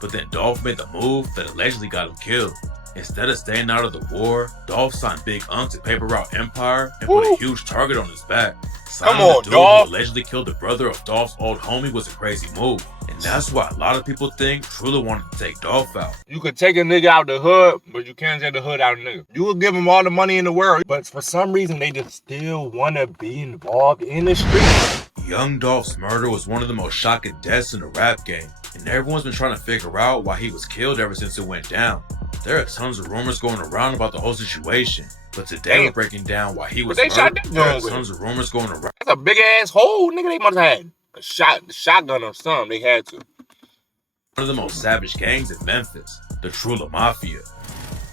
but then Dolph made the move that allegedly got him killed. Instead of staying out of the war, Dolph signed Big Unc to paper route Empire and put a huge target on his back. Signing the dude who allegedly killed the brother of Dolph's old homie was a crazy move, and that's why a lot of people think Trula wanted to take Dolph out. You could take a nigga out the hood, but you can't take the hood out of a nigga. You would give him all the money in the world, but for some reason they just still want to be involved in the street. Young Dolph's murder was one of the most shocking deaths in the rap game, and everyone's been trying to figure out why he was killed ever since it went down. There are tons of rumors going around about the whole situation, but today we're breaking down why he was murdered. There are tons of rumors going around. That's a big ass hole, nigga. They must have had a shotgun or something. They had to. One of the most savage gangs in Memphis, the Trula Mafia.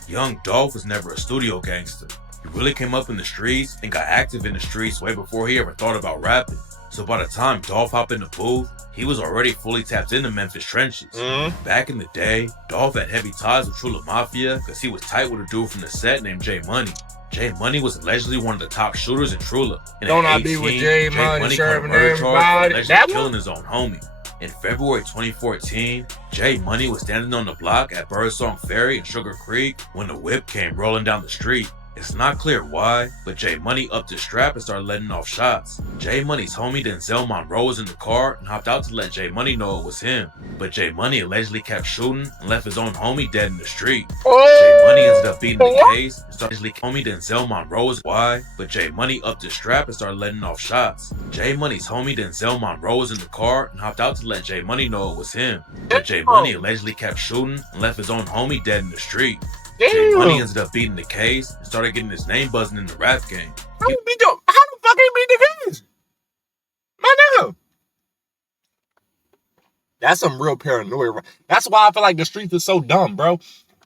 Young Dolph was never a studio gangster. He really came up in the streets and got active in the streets way before he ever thought about rapping. So by the time Dolph hopped in the booth, he was already fully tapped into Memphis trenches. Back in the day, Dolph had heavy ties with Trula Mafia because he was tight with a dude from the set named J Money. J Money was allegedly one of the top shooters in Trula. And don't I be with J Money caught a murder charge for allegedly killing his own homie. In February 2014, J Money was standing on the block at Birdsong Ferry in Sugar Creek when the whip came rolling down the street. It's not clear why, but J Money upped his strap and started letting off shots. J Money's homie Denzel Monroe was in the car and hopped out to let J Money know it was him. But J Money allegedly kept shooting and left his own homie dead in the street. J Money ended up beating the case and started homie Denzel Monroe was why, but J Money upped his strap and started letting off shots. J Money's homie Denzel Monroe was in the car and hopped out to let J Money know it was him. But J Money allegedly kept shooting and left his own homie dead in the street. J Money ended up beating the case and started getting his name buzzing in the rap game. How the fuck he beat the case? My nigga. That's some real paranoia. That's why I feel like the streets are so dumb, bro.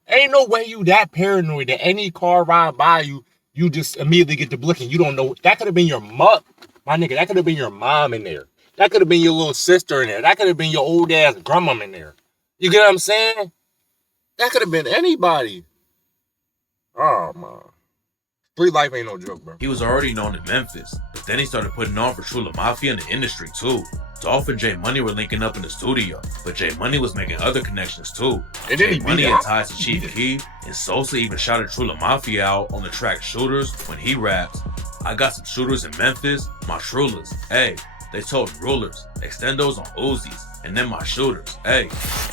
Ain't no way you that paranoid that any car ride by you, you just immediately get to blicking. You don't know. That could have been your mother. My nigga, that could have been your mom in there. That could have been your little sister in there. That could have been your old ass grandma in there. You get what I'm saying? That could have been anybody. Oh, man. Street life ain't no joke, bro. He was already known in Memphis, but then he started putting on for Trula Mafia in the industry, too. Dolph and J Money were linking up in the studio, but J Money was making other connections, too. J Money had ties to Chief Keef, and Sosa even shouted Trula Mafia out on the track Shooters when he raps. I got some shooters in Memphis, my Trulas, hey. They told rulers, extendos on Uzis, and then my shooters. Hey,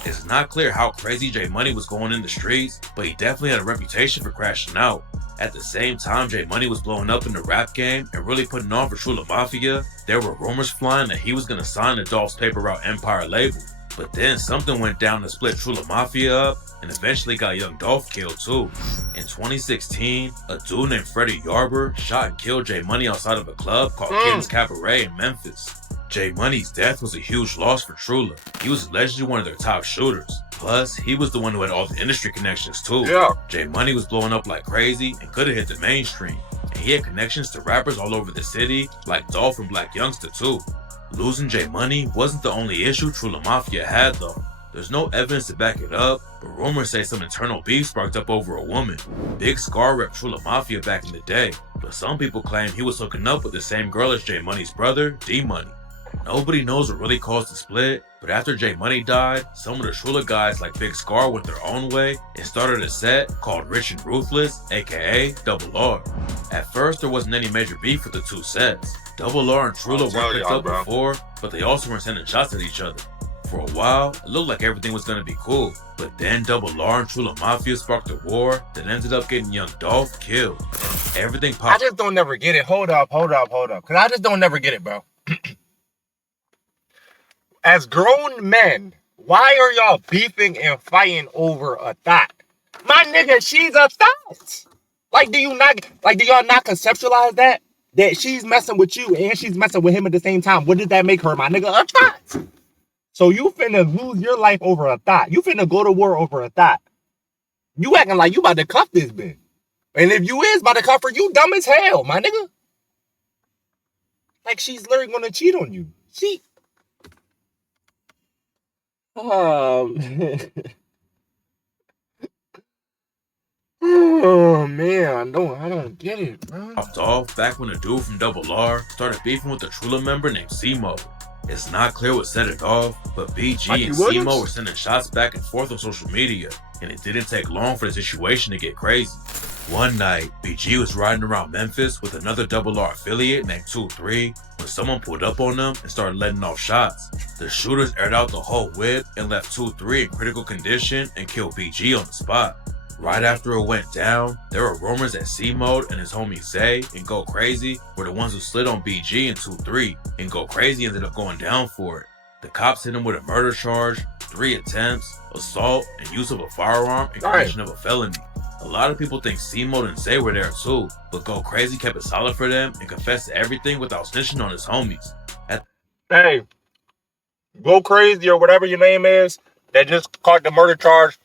it's not clear how crazy J Money was going in the streets, but he definitely had a reputation for crashing out. At the same time J Money was blowing up in the rap game and really putting on for Trula Mafia, there were rumors flying that he was gonna sign the Dolph's Paper Route Empire label. But then something went down to split Trula Mafia up and eventually got young Dolph killed too. In 2016, a dude named Freddie Yarber shot and killed J Money outside of a club called Kid's Cabaret in Memphis. J Money's death was a huge loss for Trula. He was allegedly one of their top shooters. Plus, he was the one who had all the industry connections too. J Money was blowing up like crazy and could have hit the mainstream. And he had connections to rappers all over the city like Dolph and Black Youngster too. Losing J Money wasn't the only issue Trula Mafia had though. There's no evidence to back it up, but rumors say some internal beef sparked up over a woman. Big Scar repped Trula Mafia back in the day, but some people claim he was hooking up with the same girl as J Money's brother, D Money. Nobody knows what really caused the split, but after J Money died, some of the Trula guys like Big Scar went their own way and started a set called Rich and Ruthless, aka Double R. At first, there wasn't any major beef with the two sets. Double R and Trula weren't picked up before, but they also weren't sending shots at each other. For a while, it looked like everything was gonna be cool, but then Double R and Trula Mafia sparked a war that ended up getting young Dolph killed. Everything popped. I just don't never get it. Hold up. Cause I just don't never get it, bro. As grown men, why are y'all beefing and fighting over a thought? My nigga, she's a thought. Like, do y'all not conceptualize that? That she's messing with you and she's messing with him at the same time. What did that make her, my nigga? A thought. So you finna lose your life over a thought. You finna go to war over a thought. You acting like you about to cuff this bitch. And if you is about to cuff her, you dumb as hell, my nigga. Like, she's literally gonna cheat on you. Oh, man. Oh, man. I don't get it, bro. Dolph back when a dude from Double R started beefing with a Trula member named C-Mo. It's not clear what set it off, but BG and C-Mo were sending shots back and forth on social media, and it didn't take long for the situation to get crazy. One night, BG was riding around Memphis with another Double R affiliate named 2-3 when someone pulled up on them and started letting off shots. The shooters aired out the whole whip and left 2-3 in critical condition and killed BG on the spot. Right after it went down, there were rumors that C-Mode and his homie Zay and Go Crazy were the ones who slid on BG and 2-3, and Go Crazy ended up going down for it. The cops hit him with a murder charge, 3 attempts, assault, and use of a firearm and commission of a felony. A lot of people think C-Mode and Zay were there too, but Go Crazy kept it solid for them and confessed to everything without snitching on his homies. Hey, Go Crazy or whatever your name is that just caught the murder charge,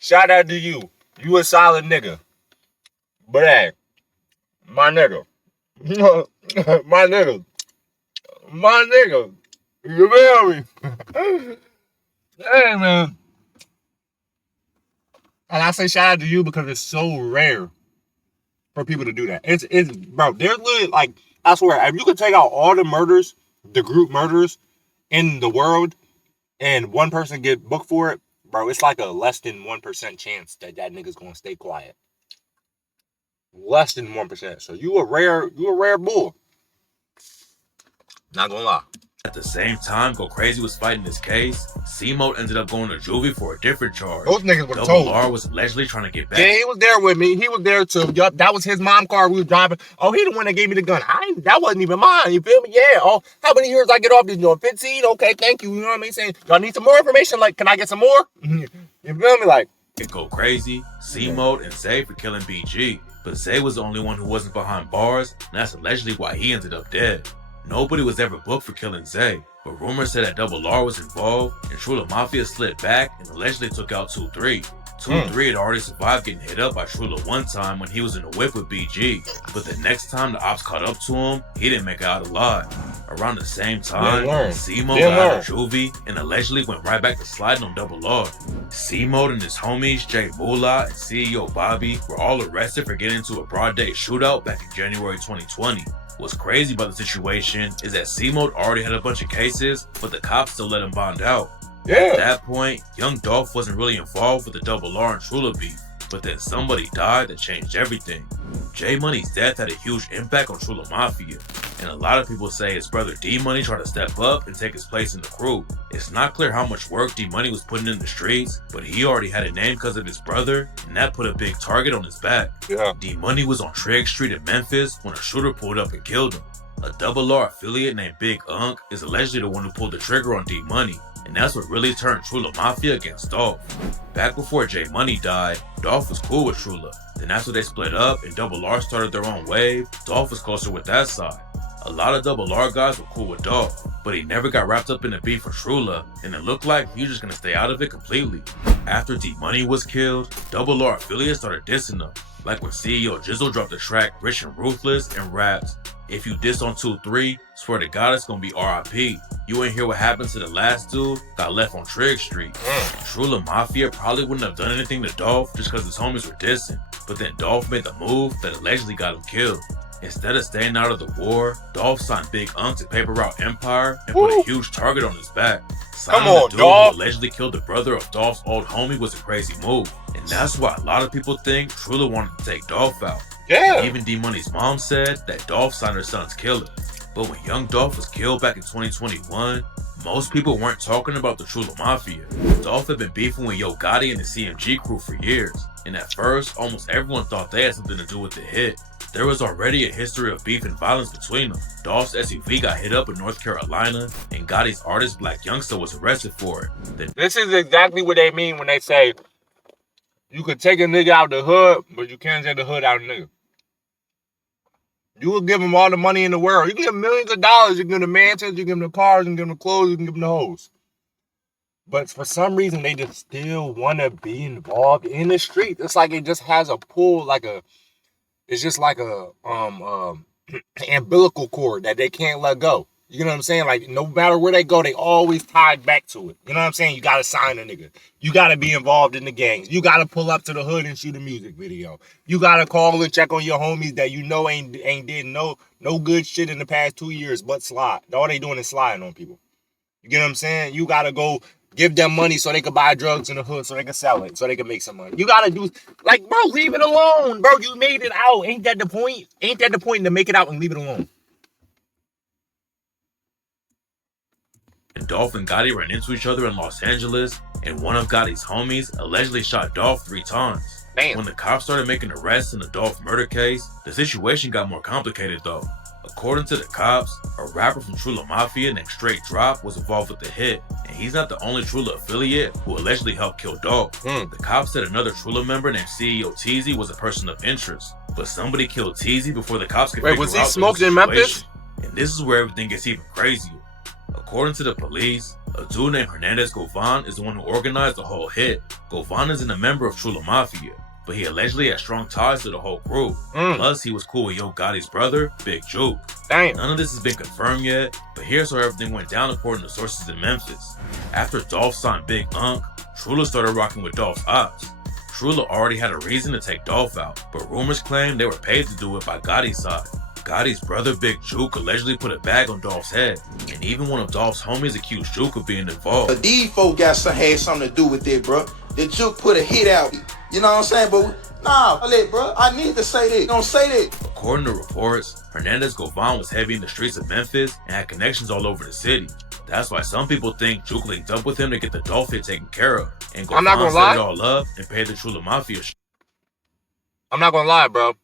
shout out to you. You a solid nigga. But hey, my nigga. my nigga. You feel me? Hey, man. And I say shout out to you because it's so rare for people to do that. It's bro, there's literally, like, I swear, if you could take out all the murders, the group murders in the world, and one person get booked for it, bro, it's like a less than 1% chance that nigga's gonna stay quiet. Less than 1%. So you a rare bull. Not gonna lie. At the same time Go Crazy was fighting this case, C-Mode ended up going to juvie for a different charge. Those niggas were told. Double R was allegedly trying to get back. Yeah, he was there with me. He was there too. Yup, that was his mom car we was driving. Oh, he the one that gave me the gun. That wasn't even mine. You feel me? Yeah. Oh, how many years I get off this joint? 15? Okay, thank you. You know what I mean? Saying, y'all need some more information? Like, can I get some more? You feel me? Like, it Go Crazy, C-Mode, and Zay for killing BG. But Zay was the only one who wasn't behind bars, and that's allegedly why he ended up dead. Nobody was ever booked for killing Zay, but rumors said that Double R was involved, and True Mafia slid back and allegedly took out 2-3. 2-3 had already survived getting hit up by True one time when he was in the whip with BG, but the next time the ops caught up to him, he didn't make it out alive. Around the same time, C-Mode got out of juvie and allegedly went right back to sliding on Double R. C-Mode and his homies Jay Moolah and CEO Bobby were all arrested for getting into a broad day shootout back in January 2020. What's crazy about the situation is that C-Mode already had a bunch of cases, but the cops still let him bond out. Yeah. At that point, young Dolph wasn't really involved with the Double R and Trula beef, but then somebody died that changed everything. J Money's death had a huge impact on Trula Mafia, and a lot of people say his brother D Money tried to step up and take his place in the crew. It's not clear how much work D Money was putting in the streets, but he already had a name because of his brother, and that put a big target on his back. Yeah. D Money was on Trigg Street in Memphis when a shooter pulled up and killed him. A Double R affiliate named Big Unk is allegedly the one who pulled the trigger on D Money, and that's what really turned Trula Mafia against Dolph. Back before J Money died, Dolph was cool with Trula. Then after they split up and Double R started their own wave, Dolph was closer with that side. A lot of Double R guys were cool with Dolph, but he never got wrapped up in the beef with Trula, and it looked like he was just gonna stay out of it completely. After D Money was killed, Double R affiliates started dissing him, like when CEO Jizzle dropped the track Rich and Ruthless and raps, "If you diss on 2-3, swear to God it's gonna be RIP. You ain't hear what happened to the last dude, got left on Trigg Street." Trula Mafia probably wouldn't have done anything to Dolph just because his homies were dissing, but then Dolph made the move that allegedly got him killed. Instead of staying out of the war, Dolph signed Big Unk to paper route Empire and put a huge target on his back. Signing the dude who allegedly killed the brother of Dolph's old homie was a crazy move, and that's why a lot of people think Trula wanted to take Dolph out. Yeah. Even D Money's mom said that Dolph signed her son's killer. But when young Dolph was killed back in 2021, most people weren't talking about the Trula Mafia. Dolph had been beefing with Yo Gotti and the CMG crew for years, and at first, almost everyone thought they had something to do with the hit. There was already a history of beef and violence between them. Dolph's SUV got hit up in North Carolina, and Gotti's artist Black Youngster was arrested for it. This is exactly what they mean when they say, you could take a nigga out the hood, but you can't take the hood out of a nigga. You will give them all the money in the world. You can give them millions of dollars. You can give them the mansions, you can give them the cars, you can give them the clothes, you can give them the hoes. But for some reason, they just still want to be involved in the street. It's like it just has a pull, it's just like a umbilical cord that they can't let go. You know what I'm saying? Like, no matter where they go, they always tied back to it. You know what I'm saying? You got to sign a nigga. You got to be involved in the gangs. You got to pull up to the hood and shoot a music video. You got to call and check on your homies that you know ain't did no good shit in the past 2 years but slide. All they doing is sliding on people. You get what I'm saying? You gotta go give them money so they can buy drugs in the hood, so they can sell it, so they can make some money. You gotta do, like, bro, leave it alone, bro. You made it out. Ain't that the point? Ain't that the point to make it out and leave it alone? And Dolph and Gotti ran into each other in Los Angeles, and one of Gotti's homies allegedly shot Dolph 3 times. Damn. When the cops started making arrests in the Dolph murder case, the situation got more complicated though. According to the cops, a rapper from Trula Mafia named Straight Drop was involved with the hit, and he's not the only Trula affiliate who allegedly helped kill Dolph. The cops said another Trula member named CEO Teezy was a person of interest, but somebody killed Teezy before the cops could figure out the situation. Was he smoked in Memphis? And this is where everything gets even crazier. According to the police, a dude named Hernandez Govan is the one who organized the whole hit. Govan isn't a member of Trula Mafia, but he allegedly had strong ties to the whole group. Plus, he was cool with Yo Gotti's brother, Big Juke. Damn. None of this has been confirmed yet, but here's how everything went down according to sources in Memphis. After Dolph signed Big Unk, Trula started rocking with Dolph's ops. Trula already had a reason to take Dolph out, but rumors claim they were paid to do it by Gotti's side. Gotti's brother Big Juke allegedly put a bag on Dolph's head, and even one of Dolph's homies accused Juke of being involved. But these folk had something to do with it, bro. The Juke put a hit out. You know what I'm saying? But nah, bro, I need to say this. Don't say that. According to reports, Hernandez Govan was heavy in the streets of Memphis and had connections all over the city. That's why some people think Juke linked up with him to get the Dolph hit taken care of, and Govan set it all up and paid the Trula Mafia. I'm not gonna lie, bro.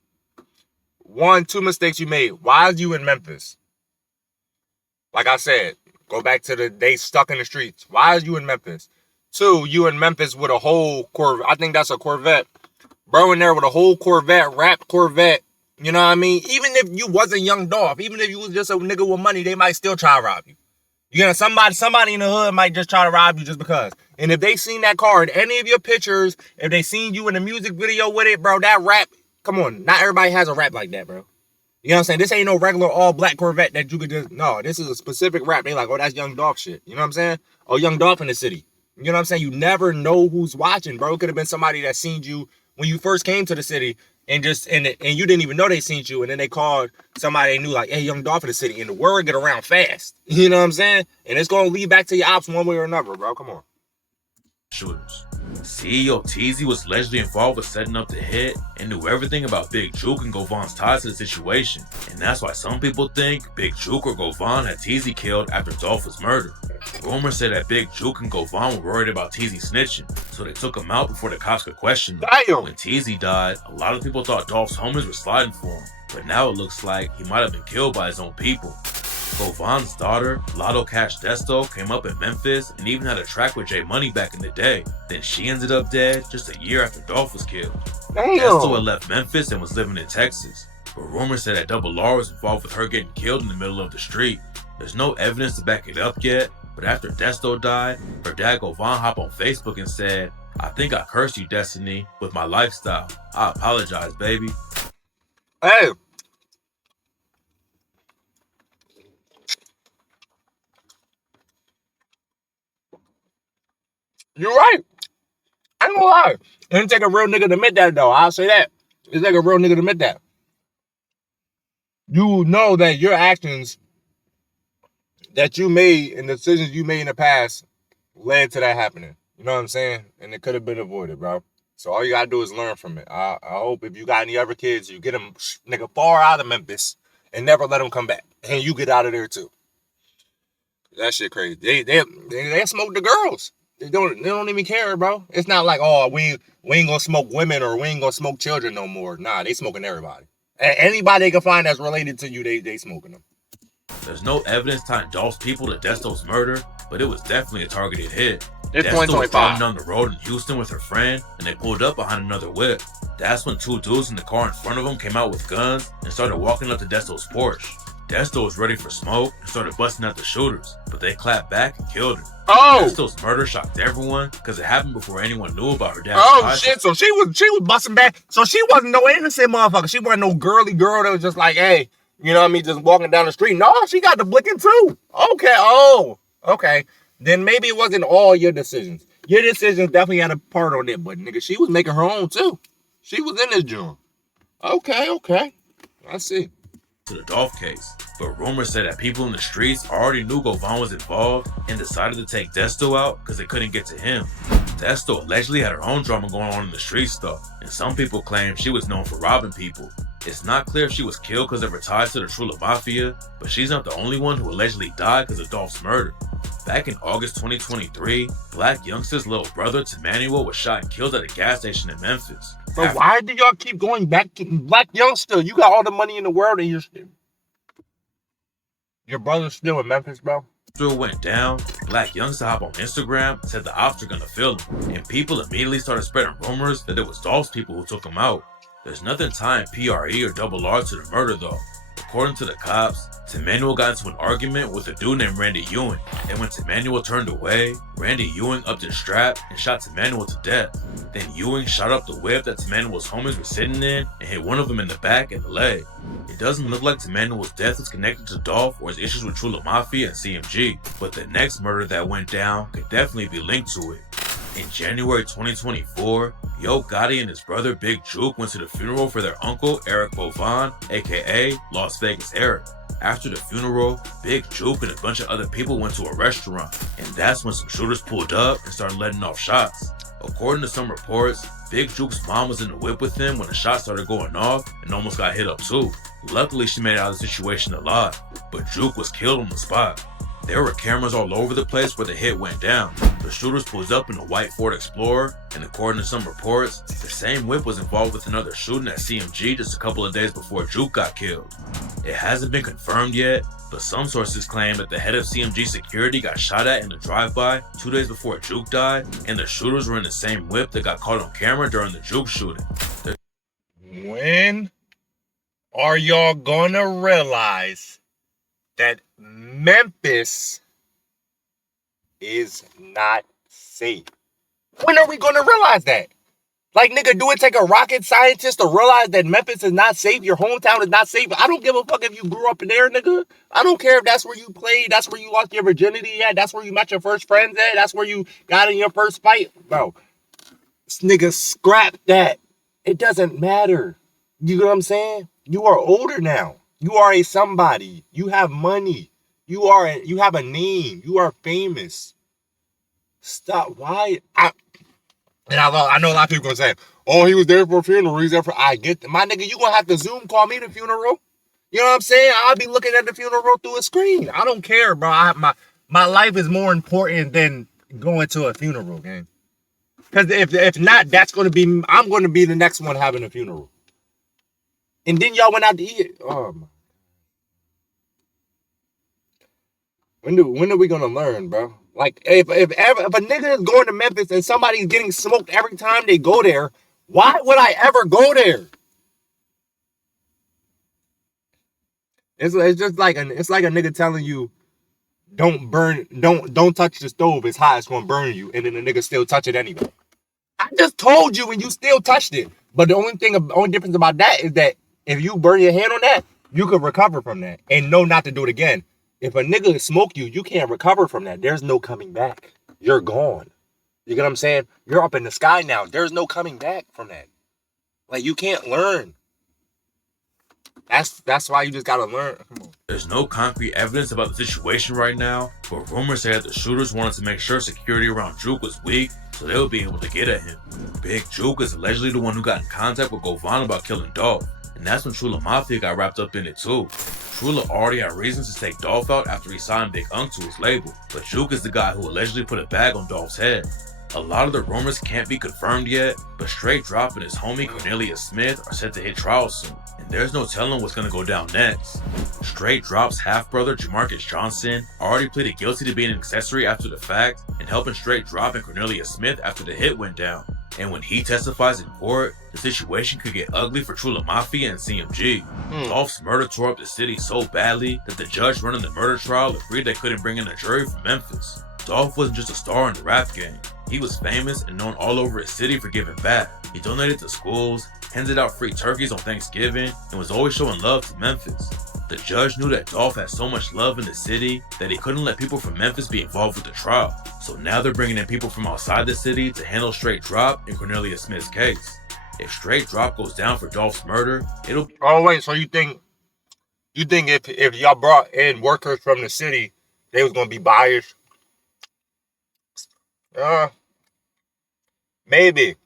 2 mistakes you made. Why are you in Memphis? Like I said, go back to they stuck in the streets. Why are you in Memphis? 2, you in Memphis with a whole Corvette. I think that's a Corvette. Bro in there with a whole Corvette, wrapped Corvette. You know what I mean? Even if you wasn't Young Dolph, even if you was just a nigga with money, they might still try to rob you. You know, somebody in the hood might just try to rob you just because. And if they seen that car in any of your pictures, if they seen you in a music video with it, bro, that rap, come on, not everybody has a rap like that, bro. You know what I'm saying? This ain't no regular all-black Corvette that you could just, no, this is a specific rap. They like, oh, that's Young Dolph shit. You know what I'm saying? Oh, Young Dolph in the city. You know what I'm saying? You never know who's watching, bro. It could have been somebody that seen you when you first came to the city and you didn't even know they seen you, and then they called somebody they knew like, hey, Young Dolph in the city, and the word get around fast. You know what I'm saying? And it's going to lead back to your ops one way or another, bro. Come on. Shooters. CEO Teezy was allegedly involved with setting up the hit and knew everything about Big Juke and Govan's ties to the situation, and that's why some people think Big Juke or Govan had Teezy killed after Dolph was murdered. Rumors say that Big Juke and Govan were worried about Teezy snitching, so they took him out before the cops could question him. Damn. When Teezy died, a lot of people thought Dolph's homies were sliding for him, but now it looks like he might have been killed by his own people. Govan's daughter, Lotto Cash Desto, came up in Memphis and even had a track with J Money back in the day. Then she ended up dead just a year after Dolph was killed. Damn. Desto had left Memphis and was living in Texas, but rumors say that Double R was involved with her getting killed in the middle of the street. There's no evidence to back it up yet, but after Desto died, her dad Govan hopped on Facebook and said, I think I cursed you, Destiny, with my lifestyle. I apologize, baby. Hey. You're right. I ain't gonna lie. It didn't take a real nigga to admit that, though. I'll say that. It's like a real nigga to admit that. You know that your actions that you made and the decisions you made in the past led to that happening. You know what I'm saying? And it could have been avoided, bro. So all you gotta do is learn from it. I hope if you got any other kids, you get them nigga far out of Memphis and never let them come back. And you get out of there too. That shit crazy. They smoke the girls. They don't even care, bro. It's not like, oh, we ain't gonna smoke women or we ain't gonna smoke children no more. Nah, they smoking everybody. Anybody they can find that's related to you, they smoking them. There's no evidence tying Dolph's people to Desto's murder, but it was definitely a targeted hit. It's Desto was driving down the road in Houston with her friend, and they pulled up behind another whip. That's when 2 dudes in the car in front of them came out with guns and started walking up to Desto's Porsche. Desto was ready for smoke and started busting at the shooters, but they clapped back and killed her. Oh! Desto's murder shocked everyone because it happened before anyone knew about her dad's shit, so she was busting back. So she wasn't no innocent motherfucker. She wasn't no girly girl that was just like, hey, you know what I mean, just walking down the street. No, she got the blicking too. Okay. Then maybe it wasn't all your decisions. Your decisions definitely had a part on it, but nigga, she was making her own too. She was in this joint. Okay. I see. To the Dolph case. But rumors say that people in the streets already knew Govan was involved and decided to take JayThou out because they couldn't get to him. JayThou allegedly had her own drama going on in the street stuff, and some people claim she was known for robbing people. It's not clear if she was killed because of her ties to the Trula Mafia, but she's not the only one who allegedly died because of Dolph's murder. Back in August 2023, Black Youngster's little brother, Emmanuel, was shot and killed at a gas station in Memphis. But why do y'all keep going back to Black Youngster? You got all the money in the world and your brother's still in Memphis, bro? Went down, Black Youngster hopped on Instagram, said the ops are gonna fill him, and people immediately started spreading rumors that it was Dolph's people who took him out. There's nothing tying PRE or Double R to the murder though. According to the cops, Emmanuel got into an argument with a dude named Randy Ewing, and when Emmanuel turned away, Randy Ewing upped his strap and shot Emmanuel to death. Then Ewing shot up the whip that Emmanuel's homies were sitting in and hit one of them in the back and the leg. It doesn't look like Emmanuel's death was connected to Dolph or his issues with Trula Mafia and CMG, but the next murder that went down could definitely be linked to it. In January 2024, Yo Gotti and his brother Big Juke went to the funeral for their uncle Eric Govan, aka Las Vegas Eric. After the funeral, Big Juke and a bunch of other people went to a restaurant, and that's when some shooters pulled up and started letting off shots. According to some reports, Big Juke's mom was in the whip with him when the shots started going off and almost got hit up too. Luckily, she made it out of the situation alive, but Juke was killed on the spot. There were cameras all over the place where the hit went down. The shooters pulled up in a white Ford Explorer, and according to some reports, the same whip was involved with another shooting at CMG just a couple of days before Juke got killed. It hasn't been confirmed yet, but some sources claim that the head of CMG security got shot at in a drive-by 2 days before Juke died, and the shooters were in the same whip that got caught on camera during the Juke shooting. When are y'all gonna realize that Memphis is not safe? When are we gonna realize that? Like, nigga, do it take a rocket scientist to realize that Memphis is not safe? Your hometown is not safe? I don't give a fuck if you grew up in there, nigga. I don't care if that's where you played, that's where you lost your virginity at, that's where you met your first friends at, that's where you got in your first fight. Bro, this nigga, scrap that. It doesn't matter. You know what I'm saying? You are older now. You are a somebody. You have money. You have a name. You are famous. Stop. Why? I know a lot of people gonna say, "Oh, he was there for a funeral. He's there for." I get that. My nigga, you gonna have to Zoom call me the funeral. You know what I'm saying? I'll be looking at the funeral through a screen. I don't care, bro. My life is more important than going to a funeral, gang. Because if not, I'm gonna be the next one having a funeral. And then y'all went out to eat. Oh my. When are we gonna learn, bro? Like, if a nigga is going to Memphis and somebody's getting smoked every time they go there, why would I ever go there? It's just like a nigga telling you, don't touch the stove, it's hot, it's gonna burn you, and then the nigga still touch it anyway. I just told you and you still touched it. But the only difference about that is that if you burn your hand on that, you could recover from that and know not to do it again. If a nigga smoke you, you can't recover from that. There's no coming back. You're gone. You get what I'm saying? You're up in the sky now. There's no coming back from that. Like, you can't learn. That's why you just gotta learn. Come on. There's no concrete evidence about the situation right now, but rumors say that the shooters wanted to make sure security around Juke was weak so they would be able to get at him. Big Juke is allegedly the one who got in contact with Govan about killing Dolph, and that's when Trula Mafia got wrapped up in it too. Trula already had reasons to take Dolph out after he signed Big Unk to his label, but Juke is the guy who allegedly put a bag on Dolph's head. A lot of the rumors can't be confirmed yet, but Straight Drop and his homie Cornelius Smith are set to hit trial soon, and there's no telling what's gonna go down next. Straight Drop's half-brother Jamarcus Johnson already pleaded guilty to being an accessory after the fact and helping Straight Drop and Cornelius Smith after the hit went down. And when he testifies in court, the situation could get ugly for Trula Mafia and CMG. Dolph's murder tore up the city so badly that the judge running the murder trial agreed they couldn't bring in a jury from Memphis. Dolph wasn't just a star in the rap game. He was famous and known all over his city for giving back. He donated to schools, handed out free turkeys on Thanksgiving, and was always showing love to Memphis. The judge knew that Dolph had so much love in the city that he couldn't let people from Memphis be involved with the trial. So now they're bringing in people from outside the city to handle Straight Drop and Cornelius Smith's case. If Straight Drop goes down for Dolph's murder, it'll... Oh, wait, so you think You think if y'all brought in workers from the city, they was gonna be biased? Maybe.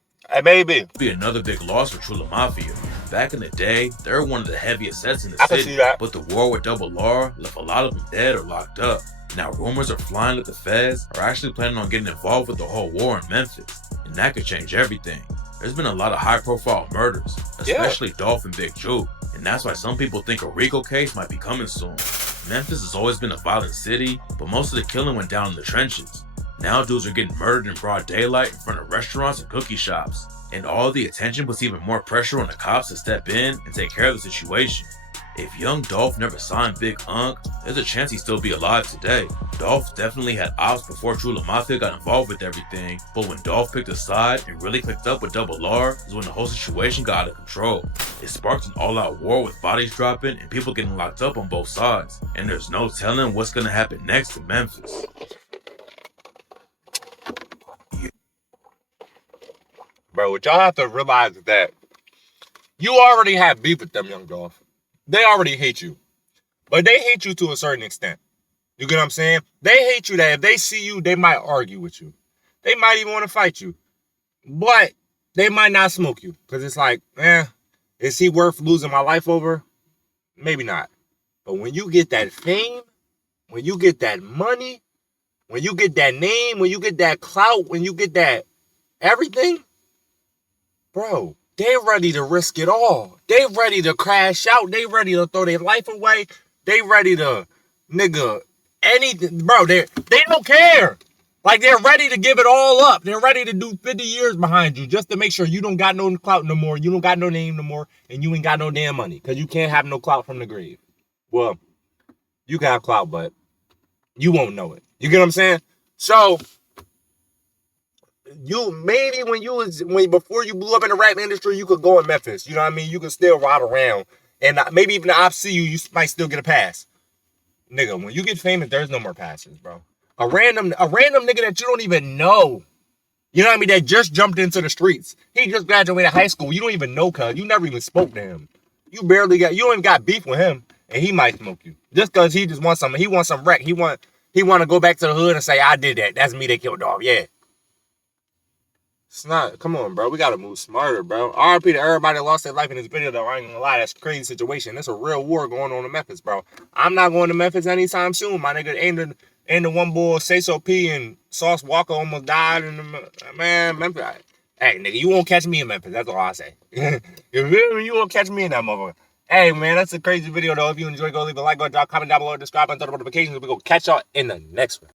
Maybe. Be another big loss for Chula Mafia. Back in the day, they were one of the heaviest sets in the I can city, see that. but the war with Double R left a lot of them dead or locked up. Now rumors are flying that the feds are actually planning on getting involved with the whole war in Memphis, and that could change everything. There's been a lot of high-profile murders, especially Dolph and Big Juke, and that's why some people think a RICO case might be coming soon. Memphis has always been a violent city, but most of the killing went down in the trenches. Now dudes are getting murdered in broad daylight in front of restaurants and cookie shops, and all the attention puts even more pressure on the cops to step in and take care of the situation. If young Dolph never signed Big Unk, there's a chance he'd still be alive today. Dolph definitely had ops before Chula Mafia got involved with everything, but when Dolph picked a side and really clicked up with Double R is when the whole situation got out of control. It sparked an all-out war with bodies dropping and people getting locked up on both sides, and there's no telling what's gonna happen next in Memphis. Bro, what y'all have to realize is that you already have beef with them, young Dolph. They already hate you. But they hate you to a certain extent. You get what I'm saying? They hate you that if they see you, they might argue with you. They might even want to fight you. But they might not smoke you. Because it's like, is he worth losing my life over? Maybe not. But when you get that fame, when you get that money, when you get that name, when you get that clout, when you get that everything, bro, they ready to risk it all. They ready to crash out. They ready to throw their life away. They ready to, anything. Bro, they don't care. Like, they're ready to give it all up. They're ready to do 50 years behind you just to make sure you don't got no clout no more, you don't got no name no more, and you ain't got no damn money because you can't have no clout from the grave. Well, you can have clout, but you won't know it. You get what I'm saying? So, you maybe before you blew up in the rap industry, you could go in Memphis. You know what I mean? You could still ride around, and maybe even the ops see you, you might still get a pass. Nigga, when you get famous, there's no more passes, bro. A random nigga that you don't even know, you know what I mean, that just jumped into the streets. He just graduated high school. You don't even know, cuz you never even spoke to him. You don't even got beef with him, and he might smoke you just cause he just wants some. He wants some wreck. He want to go back to the hood and say, I did that. That's me that killed Dolph. Yeah. It's not, come on, bro. We gotta move smarter, bro. RIP to everybody that lost their life in this video, though. I ain't gonna lie, that's a crazy situation. There's a real war going on in Memphis, bro. I'm not going to Memphis anytime soon, my nigga. Ain't the one boy, Say So P and Sauce Walker almost died in the, man, Memphis. Hey, nigga, you won't catch me in Memphis. That's all I say. You won't catch me in that motherfucker. Hey, man, that's a crazy video, though. If you enjoyed, go leave a like, go drop a comment down below, subscribe, and turn on notifications. We're gonna catch y'all in the next one.